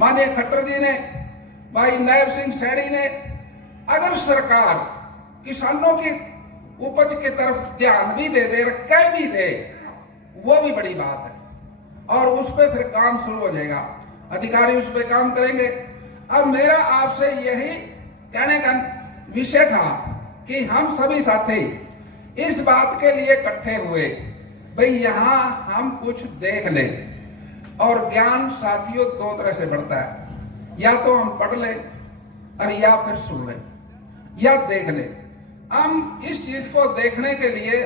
माननीय खट्टर जी ने, भाई नायब सिंह सैनी ने, अगर सरकार किसानों की उपज की तरफ ध्यान भी दे दे, कह भी दे, वो भी बड़ी बात है और उस पर फिर काम शुरू हो जाएगा, अधिकारी उस पर काम करेंगे। अब मेरा आपसे यही कहने का विषय था कि हम सभी साथी इस बात के लिए इकट्ठे हुए, भाई यहां हम कुछ देख लें। और ज्ञान साथियों दो तरह से बढ़ता है, या तो हम पढ़ लें और या फिर सुन लें या देख लें। हम इस चीज को देखने के लिए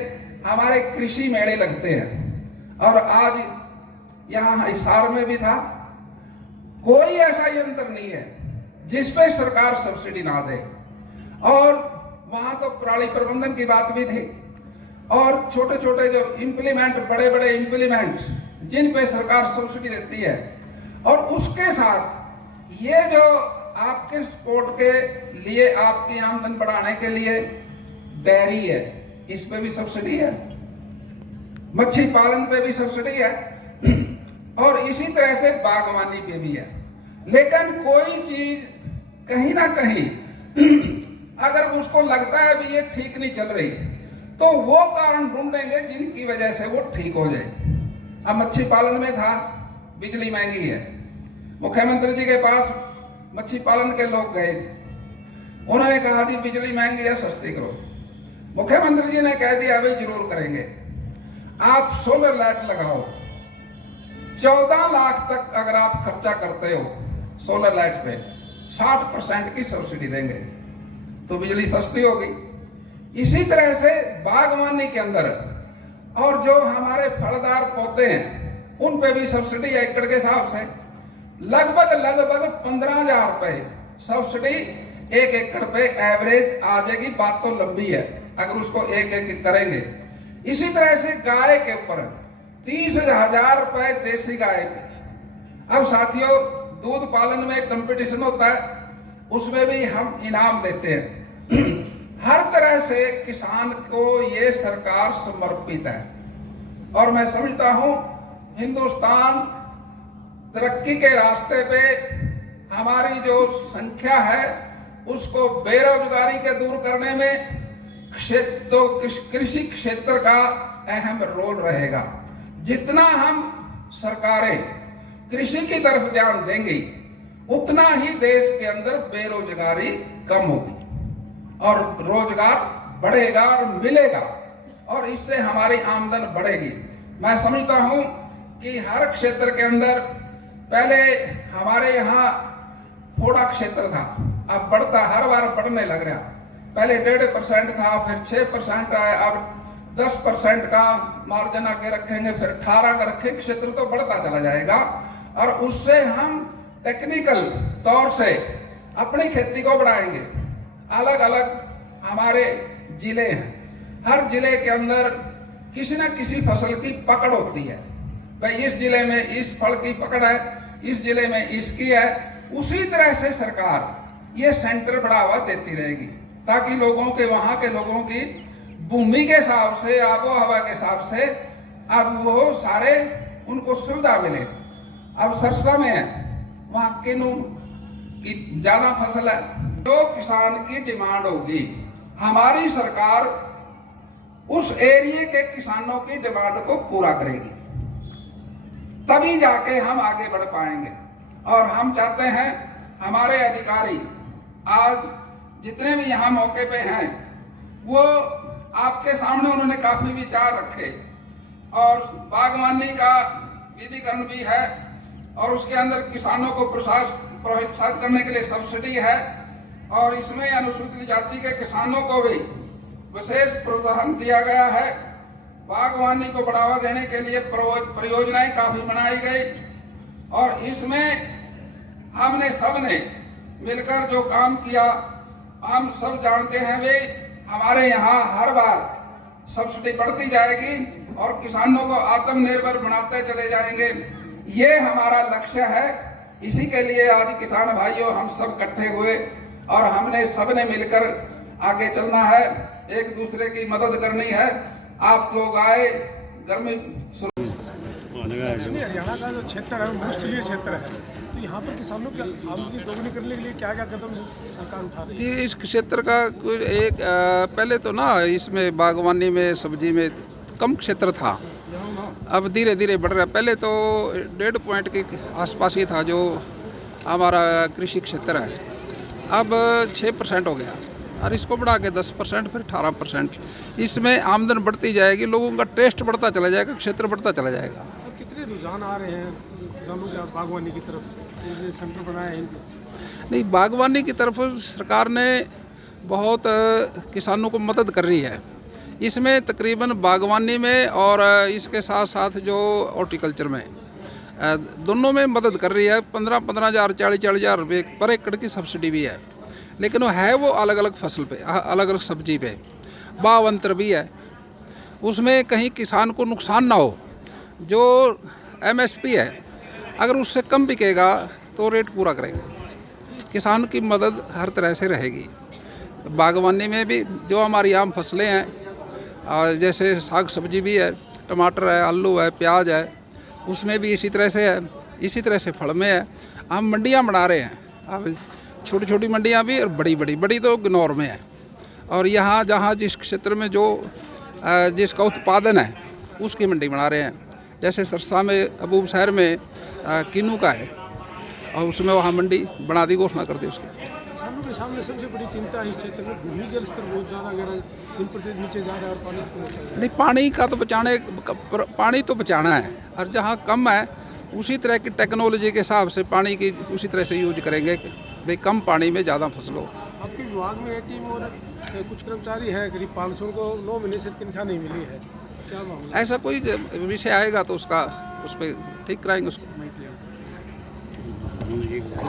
हमारे कृषि मेले लगते हैं और आज यहाँ हिसार में भी था। कोई ऐसा यंत्र नहीं है जिसपे सरकार सब्सिडी ना दे, और वहां तो पराली प्रबंधन की बात भी थी, और छोटे छोटे जो इम्प्लीमेंट, बड़े बड़े इम्प्लीमेंट जिन पे सरकार सब्सिडी देती है, और उसके साथ ये जो आपके सपोर्ट के लिए, आपकी आमदन बढ़ाने के लिए डेयरी है, इस पे भी सब्सिडी है, मच्छी पालन पे भी सब्सिडी है, और इसी तरह से बागवानी पे भी है। लेकिन कोई चीज कहीं ना कहीं अगर उसको लगता है भी ये ठीक नहीं चल रही, तो वो कारण ढूंढेंगे जिनकी वजह से वो ठीक हो जाए। अब मच्छी पालन में था, बिजली महंगी है, मुख्यमंत्री जी के पास मच्छी पालन के लोग गए थे, उन्होंने कहा जी बिजली महंगी है, सस्ती करो। मुख्यमंत्री जी ने कह दिया भाई जरूर करेंगे, आप सोलर लाइट लगाओ, 14 लाख तक अगर आप खर्चा करते हो सोलर लाइट पे, 60% की सब्सिडी देंगे तो बिजली सस्ती होगी। इसी तरह से बागवानी के अंदर और जो हमारे फलदार पौधे हैं उन पे भी सब्सिडी है, एकड़ के हिसाब से लगभग 15,000 रुपए सब्सिडी एक एकड़ पे एवरेज आ जाएगी। बात तो लंबी है अगर उसको एक एक करेंगे। इसी तरह से गाय के ऊपर 30,000 रुपए देसी गाय पे। अब साथियों दूध पालन में कंपटीशन होता है, उसमें भी हम इनाम देते हैं। हर तरह से किसान को ये सरकार समर्पित है, और मैं समझता हूं हिंदुस्तान तरक्की के रास्ते पे हमारी जो संख्या है उसको बेरोजगारी के दूर करने में कृषि क्षेत्र का अहम रोल रहेगा। जितना हम सरकारें कृषि की तरफ ध्यान देंगी, उतना ही देश के अंदर बेरोजगारी कम होगी और रोजगार बढ़ेगा और मिलेगा, और इससे हमारी आमदन बढ़ेगी। मैं समझता हूं कि हर क्षेत्र के अंदर पहले हमारे यहाँ थोड़ा क्षेत्र था, अब बढ़ता, हर बार बढ़ने लग रहा। पहले 1.5% था, फिर 6% आया, अब 10% का मार्जिन आके रखेंगे, फिर 18 का रखेंगे। क्षेत्र तो बढ़ता चला जाएगा, और उससे हम टेक्निकल तौर से अपनी खेती को बढ़ाएंगे। अलग अलग हमारे जिले हैं, हर जिले के अंदर किसी न किसी फसल की पकड़ होती है, भाई इस जिले में इस फल की पकड़ है, इस जिले में इसकी है। उसी तरह से सरकार ये सेंटर बढ़ावा देती रहेगी, ताकि लोगों के, वहां के लोगों की भूमि के हिसाब से, आबो हवा के हिसाब से अब वो सारे उनको सुविधा मिले। अब सरसा में है, वहां किन्नू की ज्यादा फसल है, जो किसान की डिमांड होगी हमारी सरकार उस एरिया के किसानों की डिमांड को पूरा करेगी, तभी जाके हम आगे बढ़ पाएंगे। और हम चाहते हैं हमारे अधिकारी आज जितने भी यहाँ मौके पे हैं, वो आपके सामने उन्होंने काफी विचार रखे, और बागवानी का विधिकरण भी है, और उसके अंदर किसानों को प्रोत्साहित करने के लिए सब्सिडी है, और इसमें अनुसूचित जाति के किसानों को भी विशेष प्रोत्साहन दिया गया है। बागवानी को बढ़ावा देने के लिए परियोजनाएं काफी बनाई गई, और इसमें हमने सबने मिलकर जो काम किया, हम सब जानते हैं वे हमारे यहाँ हर बार सब्सिडी बढ़ती जाएगी और किसानों को आत्मनिर्भर बनाते चले जाएंगे। ये हमारा लक्ष्य है। इसी के लिए आज किसान भाइयों हम सब इकट्ठे हुए, और हमने सबने मिलकर आगे चलना है, एक दूसरे की मदद करनी है। आप लोग आए, गर्मी हरियाणा का जो क्षेत्र है मोस्टली क्षेत्र है, तो यहाँ पर किसानों की आमदनी दोगुनी करने के लिए क्या क्या कदम सरकार उठा रही है? ये इस क्षेत्र का कोई एक पहले तो ना इसमें बागवानी में सब्जी में कम क्षेत्र था, अब धीरे धीरे बढ़ रहा है। पहले तो 1.5 पॉइंट के आसपास ही था जो हमारा कृषि क्षेत्र है, अब 6% हो गया और इसको बढ़ा के 10% फिर 18%। इसमें आमदन बढ़ती जाएगी, लोगों का टेस्ट बढ़ता चला जाएगा, क्षेत्र बढ़ता चला जाएगा। अब कितने रुझान आ रहे हैं किसानों के बागवानी की तरफ से? ये सेंटर बनाया है इनके? नहीं, बागवानी की तरफ सरकार ने बहुत किसानों को मदद कर रही है। इसमें तकरीबन बागवानी में और इसके साथ साथ जो हॉर्टिकल्चर में दोनों में मदद कर रही है। 15-15 हज़ार 40-40 हज़ार रुपये पर एकड़ की सब्सिडी भी है, लेकिन वो अलग अलग फसल पे, अलग अलग सब्जी पे। भाव अंतर भी है, उसमें कहीं किसान को नुकसान ना हो। जो MSP है अगर उससे कम बिकेगा तो रेट पूरा करेगा। किसान की मदद हर तरह से रहेगी। बागवानी में भी जो हमारी आम फसलें हैं, और जैसे साग सब्जी भी है, टमाटर है, आलू है, प्याज है, उसमें भी इसी तरह से है। इसी तरह से फल में है। हम मंडियाँ बना रहे हैं, अब छोटी छोटी मंडियाँ भी और बड़ी तो गन्नौर में है। और यहाँ जहाँ जिस क्षेत्र में जो जिसका उत्पादन है उसकी मंडी बना रहे हैं। जैसे सरसा में, अबूब शहर में किन्नू का है और उसमें वहाँ मंडी बना दी, घोषणा कर दी उसकी। किसानों के सामने सबसे बड़ी चिंता है इस क्षेत्र में भूमि जल स्तर बहुत ज़्यादा दिन प्रतिदिन नीचे जा रहा है और पानी को बचा रहा है। नहीं, पानी तो बचाना है, और जहाँ कम है उसी तरह की टेक्नोलॉजी के हिसाब से पानी की उसी तरह से यूज करेंगे कि भाई कम पानी में ज़्यादा फसल हो। आपके विभाग में एक टीम और कुछ कर्मचारी हैं, करीब 500 को 9 महीने से तनख्वाह नहीं मिली है, क्या मामला? ऐसा कोई विषय आएगा तो उस पर ठीक कराएंगे उसको।